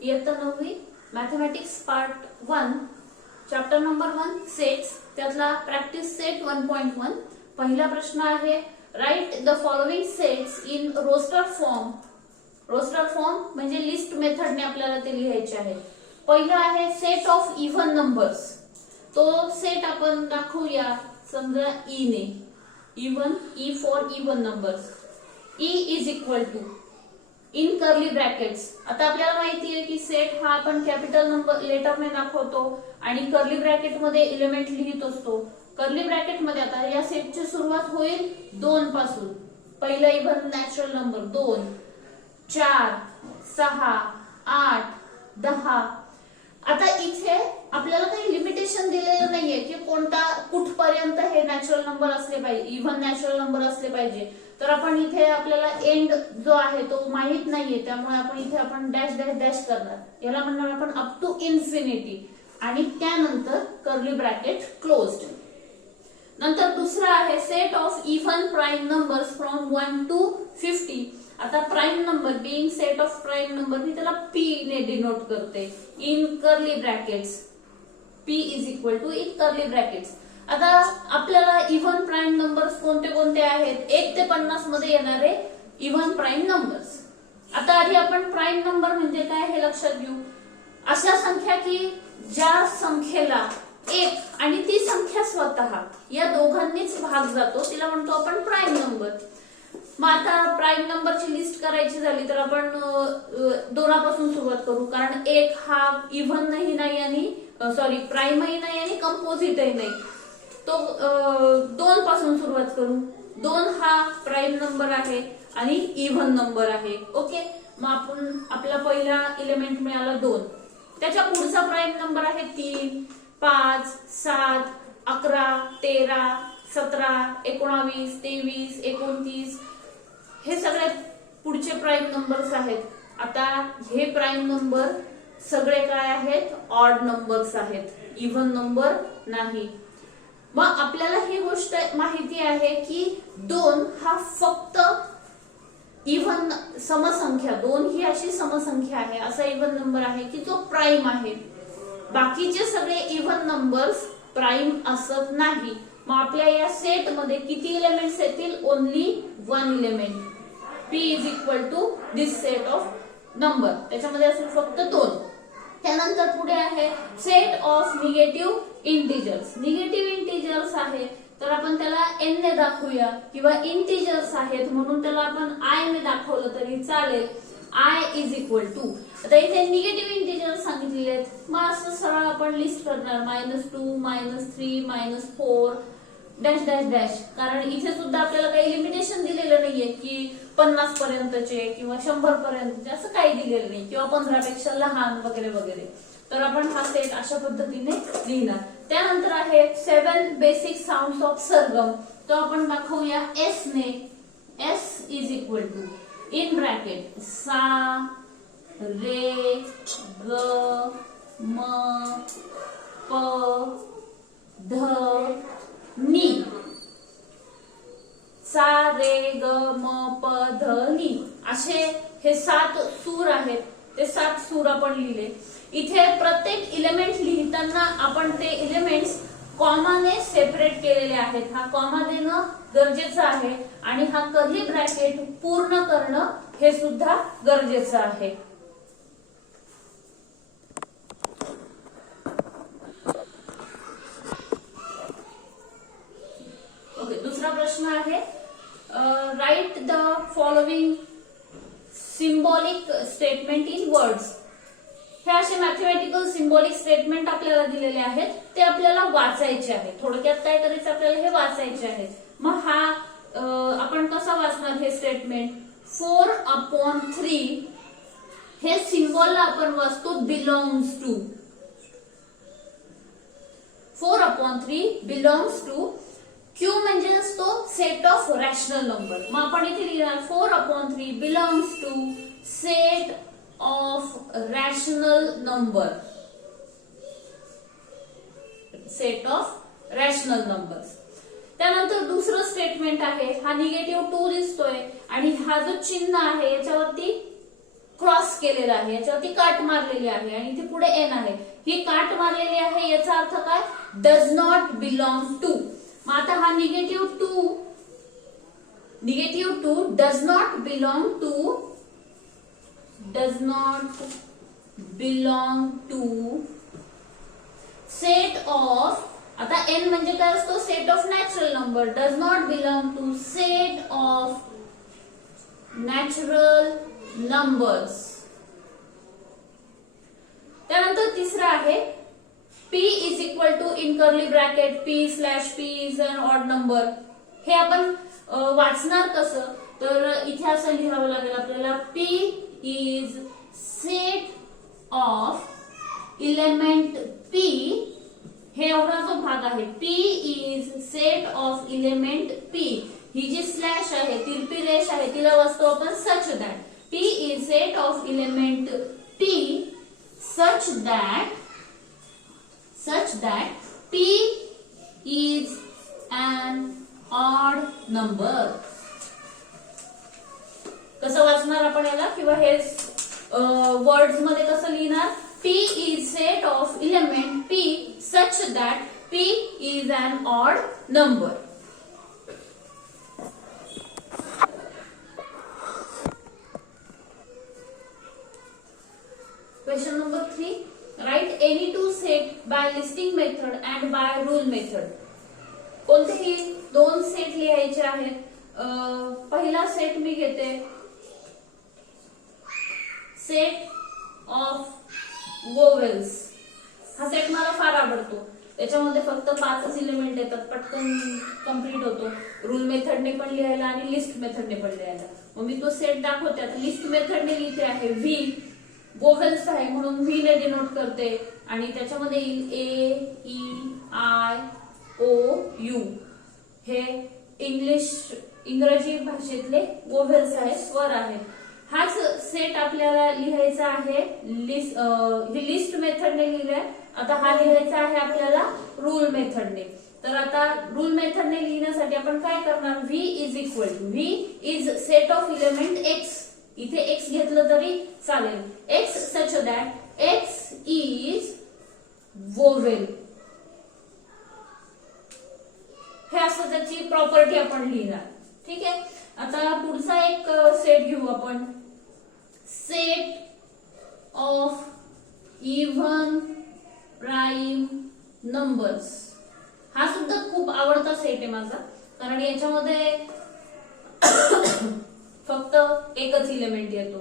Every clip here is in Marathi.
इयत्ता 9वी mathematics part 1 chapter number 1 sets त्यातला प्रॅक्टिस सेट 1.1 पहिला प्रश्न आहे right the following sets in roster form. Roster form म्हणजे लिस्ट मेथडने आपल्याला ते लिहायचे आहे. पहिला आहे सेट ऑफ इव्हन नंबर्स. तो सेट आपण दाखवूया समजा ई ने. Even E for even numbers. E is equal to in curly brackets. आता आपल्याला माहिती आहे की सेट हा आपण कॅपिटल नंबर लेटरने दाखवतो आणि कर्ली ब्रॅकेट मध्ये एलिमेंट लिहित असतो. कर्ली ब्रॅकेट मध्ये आता या सेटची सुरुवात होईल 2 पासून. पहिला इव्हन नॅचरल नंबर 2, 4, 6, 8, 10. आता इथे आपल्याला काही लिमिटेशन दिलेलं नाहीये की कोणता कुठपर्यंत हे नॅचरल नंबर असले पाहिजे, इव्हन नॅचरल नंबर असले पाहिजे. तर आपण इथे आपल्याला एंड जो आहे तो माहित नाहीये, त्यामुळे आपण इथे आपण डॅश डॅश डॅश करणार. याला म्हणणार आपण अप टू इन्फिनिटी आणि त्यानंतर कर्ली ब्रॅकेट क्लोज्ड. नंतर दुसरा आहे set of even prime numbers from 1 to 50. आता prime number being set of prime number मी त्याला पी ने डिनोट करते in curly brackets. P is equal to in curly brackets. आता आपल्याला इव्हन प्राइम नंबर्स कोणते कोणते आहेत? 1 ते 50 मध्ये येणारे इव्हन प्राइम नंबर्स. आता आधी आपण प्राइम नंबर म्हणजे काय हे लक्षात घेऊ. अशा संख्या की ज्या संख्येला 1 आणि ती संख्या स्वतः या दोघांनीच भाग जातो तिला म्हणतो आपण प्राइम नंबर. मग आता प्राइम नंबरची लिस्ट करायची झाली तर आपण 2 पासून सुरुवात करू, कारण 1 हा इव्हनही नाही आणि प्राइमही नाही आणि कंपोजिटही नाही. तो 2 पासून सुरुवात करू. 2 हा प्राइम नंबर आहे आणि इव्हन नंबर आहे. ओके, मग आपण आपला पहिला एलिमेंट मिळाला 2. त्याच्या पुढचा प्राइम नंबर आहे 3, 5, 7, 11, 13, 17, 19, 23, 29. हे सगळे पुढचे प्राइम नंबर्स आहेत. आता हे प्राइम नंबर सगळे काय आहेत? ऑड नंबर्स आहेत, इव्हन नंबर नाही. मग आपल्याला ही गोष्ट माहिती आहे की 2 हा फक्त इव्हन समसंख्या, 2 ही अशी समसंख्या आहे, असा इव्हन नंबर आहे की जो प्राइम आहे. बाकीचे सगळे इव्हन नंबर्स प्राइम असत नाही. मग आपल्या या सेट मध्ये किती एलिमेंट्स येतील? Only 1 element. P is equal to this set of number. त्याच्यामध्ये असेल फक्त 2. त्यानंतर पुढे आहे set of negative integers. Negative integers आहे तर आपण त्याला एन ने दाखवूया किंवा इंटिजर्स आहेत म्हणून त्याला आपण आय ने दाखवलं तरी चालेल. I is equal to. आता इथे निगेटिव्ह इंटिजर्स सांगितलेले आहेत, मग असं सरळ आपण लिस्ट करणार -2, -3, -4 डॅश डॅश डॅश. कारण इथे सुद्धा आपल्याला काही लिमिटेशन दिलेलं नाहीये की 50 पर्यंतचे किंवा 100 पर्यंतचे असं काही दिलेलं नाही, किंवा 15 पेक्षा लहान वगैरे वगैरे. तर आपण हा सेट अशा पद्धतीने लिहिणार. त्यानंतर आहे 7 बेसिक साऊंड्स ऑफ सरगम. तो आपण दाखवूया एस ने. S is equal to in bracket सा, रे, ग, म, प, ध, नी. सा, रे, ग, म, प, ध, नी असे हे 7 सूर आहेत. ते 7 सूर आपण लिहिले. इथे प्रत्येक एलिमेंट लिहिताना आपण ते एलिमेंट्स कॉमाने सेपरेट केलेले आहेत. हा कॉमा देणं गरजेचं आहे आणि हा कर्ली ब्रॅकेट पूर्ण करणं हे सुद्धा गरजेचं आहे. ओके, दुसरा प्रश्न आहे right the following symbolic statement in words. हे असे मॅथमॅटिकल सिम्बॉलिक स्टेटमेंट आपल्याला दिलेले आहेत, ते आपल्याला वाचायचे आहेत. थोडक्यात काय करायचं? आपल्याला हे वाचायचे आहेत. मग हा आपण कसा वाचणार हे स्टेटमेंट? 4/3 हे सिम्बॉलला आपण वाचतो belongs to. 4/3 belongs to. Q म्हणजे असतो सेट ऑफ रॅशनल नंबर. मग आपण इथे लिहिणार 4/3 belongs to set of rational number. Set of rational numbers. त्यानंतर दुसरं स्टेटमेंट आहे, हा निगेटिव्ह 2 दिसतोय आणि हा जो चिन्ह आहे याच्यावरती क्रॉस केलेला आहे, याच्यावरती काट मारलेली आहे आणि इथे पुढे एन आहे. ही काट मारलेली आहे याचा अर्थ काय? Does not belong to. मग आता हा negative two does not belong to set of. आता एन म्हणजे काय असतो? Set of natural number. Does not belong to set of natural numbers. त्यानंतर तिसरा आहे P is equal to in curly bracket P/P is an odd number. हे आपण वाचणार कसं? तर इथे असं लिहावं लागेल आपल्याला, P is set of element P. हे एवढा जो भाग आहे, P is set of element P. ही जी स्लॅश आहे, तिरपी रेष आहे, तिला वाचतो आपण such that. P is set of element P such that P is an odd number. कसं वाचणार आपण याला, किंवा हे वर्ड्स मध्ये कसं लिहिणार? P is set of element P such that P is an odd number. Question number 3. Write any two set by listing method and by rule method. कोणतेही दोन सेट लिहायचे आहेत. पहिला सेट मी घेते, सेट ऑफ वोवेल्स. हा सेट मला फार आवडतो. त्याच्यामध्ये फक्त 5च इलेमेंट येतात, पटकन कंप्लीट होतो. रूल मेथडने पण लिहायला आणि लिस्ट मेथडने पण लिहायला. मग मी तो सेट दाखवते. आता लिस्ट मेथडने लिहिते आहे व्ही. वोवेल्स आहे म्हणून व्ही ने डिनोट करते आणि त्याच्यामध्ये येईल ए, ई, आय, ओ, यू. हे इंग्रजी भाषेतले वोवेल्स आहेत, स्वर आहेत. हाच सेट आपल्याला लिहायचा आहे. लिस्ट मेथडने लिहिलाय. आता हा लिहायचा आहे आपल्याला रूल मेथडने. तर आता रूल मेथडने लिहिण्यासाठी आपण काय करणार? V is equal to, V is set of element X. इथे एक्स घेतलं तरी चालेल. X such that X is vowel. हे असं त्याची प्रॉपर्टी आपण लिहिणार. ठीक आहे. आता पुढचा एक सेट घेऊ आपण, set of even prime numbers. हा सुद्धा खूप आवडता सेट आहे माझा, कारण याच्यामध्ये फक्त एकच इलेमेंट येतो.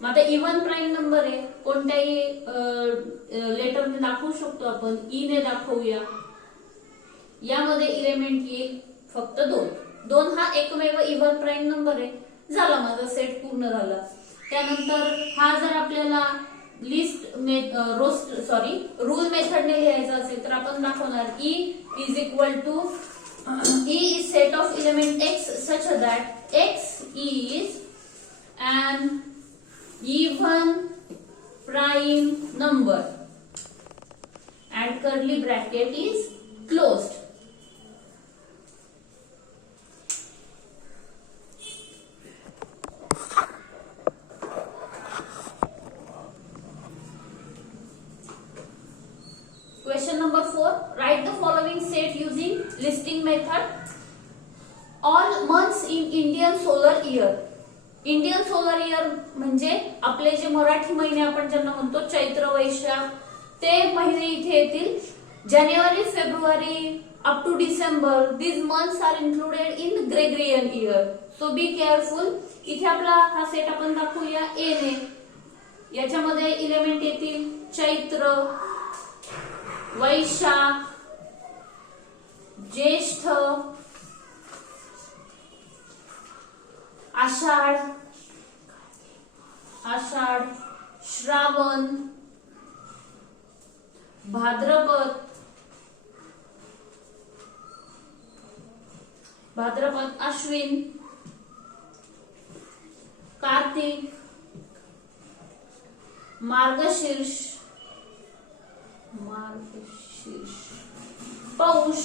मग आता इव्हन प्राईम नंबर आहे, कोणत्याही लेटरने दाखवू शकतो आपण. ई ने दाखवूया. यामध्ये इलेमेंट येईल फक्त 2. 2 हा एकमेव इव्हन प्राईम नंबर आहे. झाला माझा सेट पूर्ण झाला. त्यानंतर हा जर आपल्याला रूल मेथडने लिहायचा असेल तर आपण दाखवणार E is equal to, E is set of element X such that X is an even prime number and curly bracket is closed. Question number 4. Write the following set using listing method. All months in Indian solar year. Indian solar year म्हणजे आपले जे मराठी महिने आपण ज्यांना म्हणतो, चैत्र, वैशाख, ते महिने इथे येतील. जानेवारी, फेब्रुवारी up to December, these months are included in Gregorian year. So be careful. इथे आपला हा सेट आपण दाखवूया ए ने. याच्यामध्ये इलेमेंट येतील चैत्र, वैशाख, ज्येष्ठ, आषाढ, श्रावण, भाद्रपद, अश्विन, कार्तिक, मार्गशीर्ष, पौष,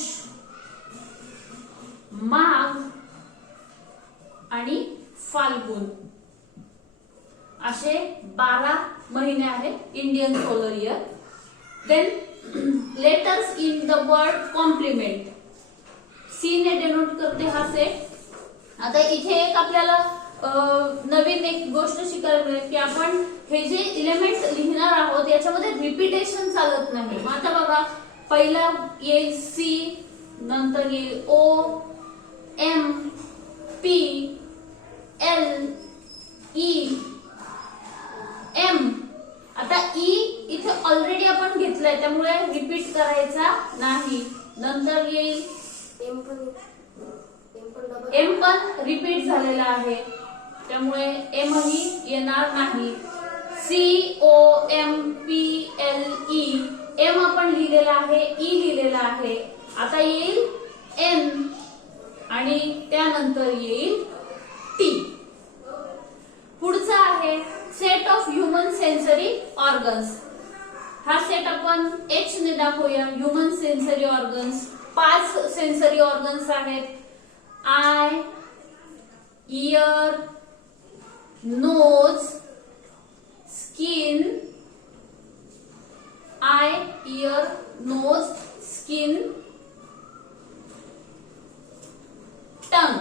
माघ आणि फाल्गुन. असे 12 महिने आहेत Indian solar year. Then letters in the word complement, C ने डिनोट करते हा सेट. आता इथे एक आपल्याला नवीन एक गोष्ट शिकायला मिळेल की आपण हे जे इलेमेंट लिहिणार आहोत याच्यामध्ये रिपीटेशन चालत नाही. मग आता बघा, पहिला येईल सी, नंतर येईल O, M, P, L, E, M. आता ई इथे ऑलरेडी आपण घेतलंय त्यामुळे रिपीट करायचा नाही. नंतर येईल एम पण रिपीट झालेला आहे त्यामुळे एम ही येणार नाही. C, O, M, P, L, E. M आपण लिहिलेला आहे, ई लिहिलेला आहे. आता येईल एन आणि त्यानंतर येईल टी. पुढचा आहे set of human sensory organs. हा सेट आपण एच ने दाखवूया. Human sensory organs 5 sensory organs आहेत. Eye, ear, nose, skin, eye, ear, nose, skin, tongue.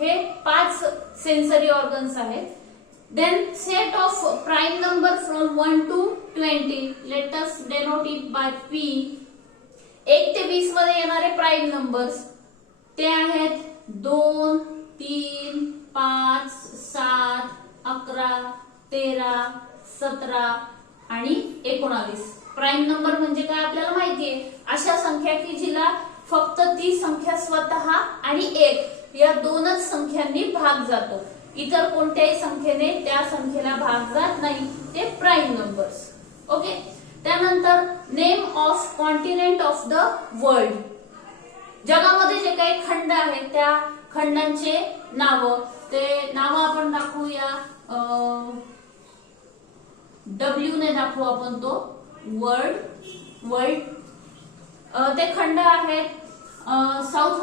हे 5 सेन्सरी ऑर्गन्स आहेत. Then set of prime number from 1 to 20. Let us denote it by P. 1 ते 20 मध्ये येणारे प्राइम नंबर्स ते आहेत 2, 3, 5, 7, 11, 13, 17 आणि 19. प्राइम नंबर म्हणजे काय आपल्याला माहितीये, अशा संख्या की जिला फक्त ती संख्या स्वतः आणि 1 या 2च संख्यांनी भाग जातो. इतर कोणत्याही संख्येने त्या संख्येला भाग जात नाही. ते प्राइम नंबर्स. ओके. त्यानंतर name of continent of the world. जगामध्ये जे काही खंड आहेत त्या खंडांचे नाव, ते नाव आपण दाखवूया. W ने दाखवू आपण तो वर्ल्ड. ते खंड आहेत South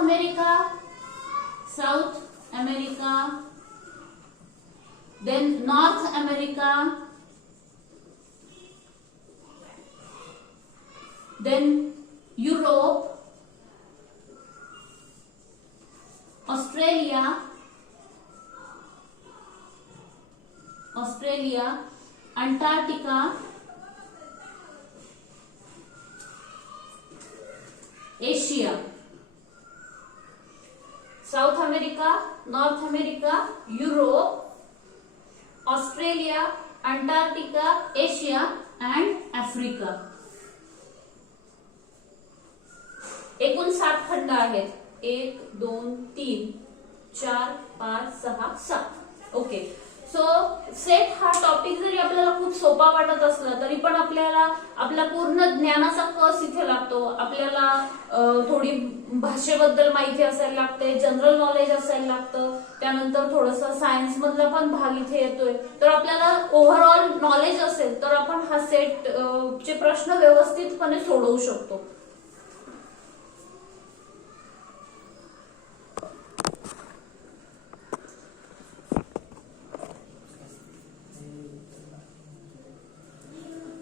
America, then North America, then Europe, Australia, Antarctica, Asia. South America, North America, Europe, Australia, Antarctica, Asia and Africa. एकूण 7 खंड आहेत. 1, 2, 3, 4, 5, 6, 7. ओके. सो सेट हा टॉपिक जरी आपल्याला खूप सोपा वाटत असला तरी पण आपल्याला आपला पूर्ण ज्ञानाचा कस इथे लागतो. आपल्याला थोडी भाषेबद्दल माहिती असायला लागते, जनरल नॉलेज असायला लागतं. त्यानंतर थोडंसं सायन्स मधला पण भाग इथे येतोय. तर आपल्याला ओव्हरऑल नॉलेज असेल तर आपण हा सेट चे प्रश्न व्यवस्थितपणे सोडवू शकतो.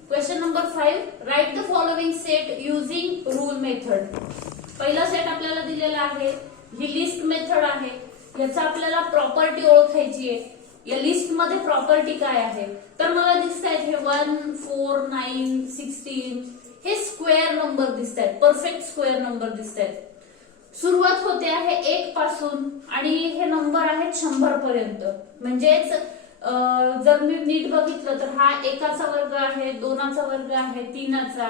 Question number 5. Right the following set using rule method. पहिला सेट आपल्याला दिलेला आहे, ही लिस्ट मेथड आहे. याचा आपल्याला प्रॉपर्टी ओळखायची आहे. या लिस्ट मध्ये प्रॉपर्टी काय आहे तर मला दिसत आहेत हे 1, 4, 9, 16 हे स्क्वेअर नंबर दिसत आहेत, परफेक्ट स्क्वेअर नंबर दिसत आहेत. सुरुवात होते आहे 1 पासून आणि हे नंबर आहेत 100 पर्यंत. म्हणजेच जर मी नीट बघितलं तर हा 1चा वर्ग आहे, 2चा वर्ग आहे, 3चा,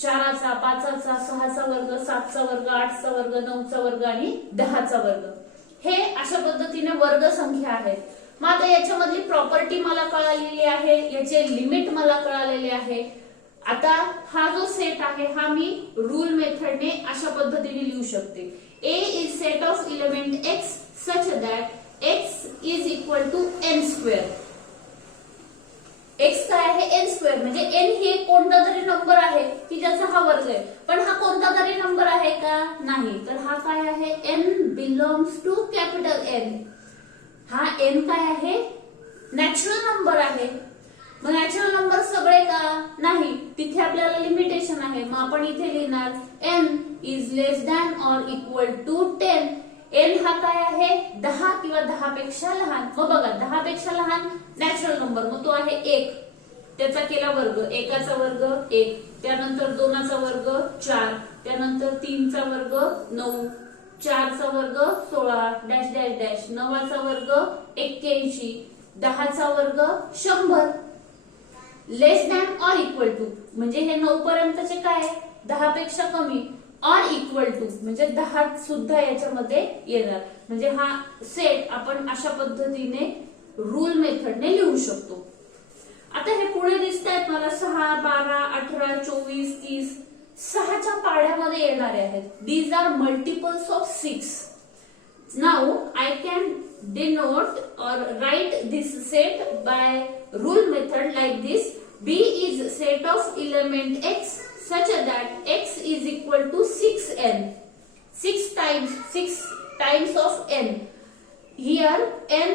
4चा, 5चा, 6चा वर्ग, 7चा वर्ग, 8चा वर्ग, 9चा वर्ग आणि 10चा वर्ग. हे अशा पद्धतीने वर्ग संख्या आहेत. मग आता याच्यामधली प्रॉपर्टी मला कळालेली आहे, याचे लिमिट मला कळालेले आहे. आता हा जो सेट आहे हा मी रूल मेथडने अशा पद्धतीने लिहू शकते. A is set of element x such that x is equal to n square. x काय आहे n square म्हणजे एन हे कोणता तरी नंबर आहे की ज्याचा हा वर्ग आहे, पण हा कोणता तरी नंबर आहे का? नाही. तर हा काय आहे? N belongs to capital N. हा एन काय आहे? नॅचरल नंबर आहे. मग नॅचरल नंबर सगळे का? नाही. तिथे आपल्याला लिमिटेशन आहे. मग आपण इथे लिहिणार N is less than or equal to 10. N हा काय आहे? 10 किंवा 10 पेक्षा लहान. मग बघा 10 पेक्षा लहान नॅचरल नंबर, मग तो आहे 1. त्याचा केला वर्ग, एकाचा वर्ग 1, त्यानंतर 2चा वर्ग 4, त्यानंतर 3चा वर्ग 9, 4चा वर्ग 16 डॅश डॅश डॅश, 9चा वर्ग 81, 10चा वर्ग 100. लेस दॅन ऑर इक्वल टू म्हणजे हे 9 पर्यंतचे काय? 10 पेक्षा कमी. ऑर इक्वल टू म्हणजे 10 सुद्धा याच्यामध्ये येणार. म्हणजे हा सेट आपण अशा पद्धतीने रूल मेथडने लिहू शकतो. आता हे पुढे दिसत आहेत मला 6, 12, 18, 24, 30 6च्या पाड्यामध्ये येणारे आहेत. These are multiples of 6. Now I can denote or write this set by rule method like this. B is set of element x such that x is equal to 6n. 6 times of n. Here n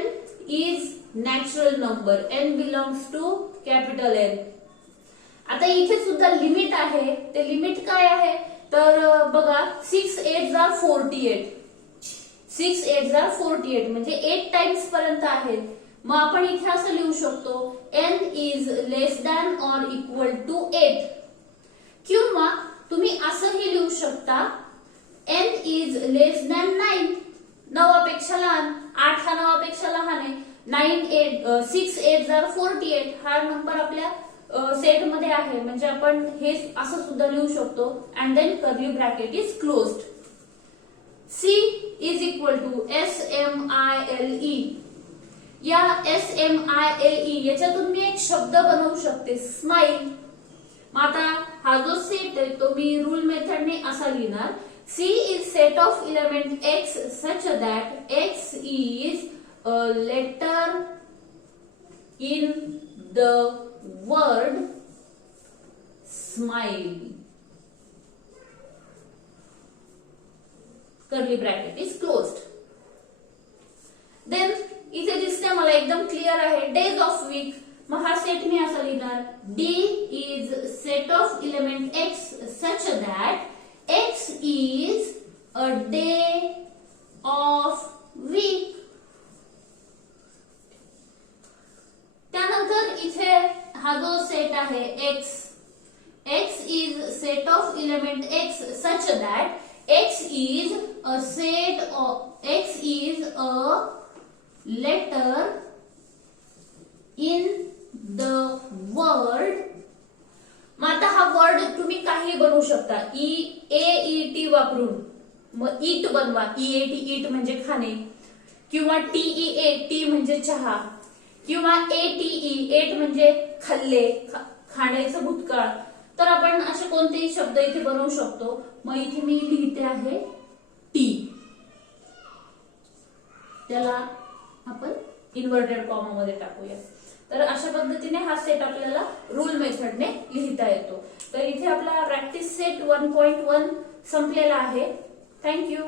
is natural number. N belongs to capital N. आता इथे सुद्धा लिमिट आहे. ते लिमिट काय आहे? तर बघा 6 8 are 48. 6 8 are 48 म्हणजे 8 टाइम्स पर्यंत आहेत. मग आपण इथे असं लिहू शकतो n is less than or equal to 8. किंवा तुम्ही असंही लिहू शकता n is less than 9. 9 पेक्षा लहान. 8 हा 9 पेक्षा लहान आहे. 6 8 are 48 हा नंबर आपल्या सेट मध्ये आहे. म्हणजे आपण हे असं सुद्धा लिहू शकतो. And then curly bracket is closed. C is equal to SMILE. या SMILE याच्यातून मी एक शब्द बनवू शकते स्माइल. मग आता हा जो सेट आहे तो मी रूल मेथडने असा लिहिणार. C is set of element x such that x is a letter in the word smile. Curly bracket is closed. Then इथे दिसते मला एकदम क्लिअर आहे डेज ऑफ वीक. मग हा सेट मी असा लिहिणार D is set of element x such that x is a day of week. त्यानंतर इथे हा जो सेट आहे x is set of element x such that x is a set of x is a letter in the word. मग आता हा वर्ड तुम्ही काही बनवू शकता. EAET वापरून. मग ईट बनवा. EAT ईट म्हणजे खाणे, किंवा TEA टी म्हणजे चहा, किंवा ATE एट म्हणजे खाल्ले, खाण्याचं भूतकाळ. तर आपण असे कोणतेही शब्द इथे बनवू शकतो. मग इथे मी लिहिते आहे टी. त्याला आपण इन्व्हर्टेड कॉमा मध्ये टाकूया. तर अशा पद्धतीने हा सेट आपल्याला रूल मेथडने लिहिता येतो. तर इथे आपला प्रॅक्टिस सेट 1.1 संपलेला आहे. थँक्यू.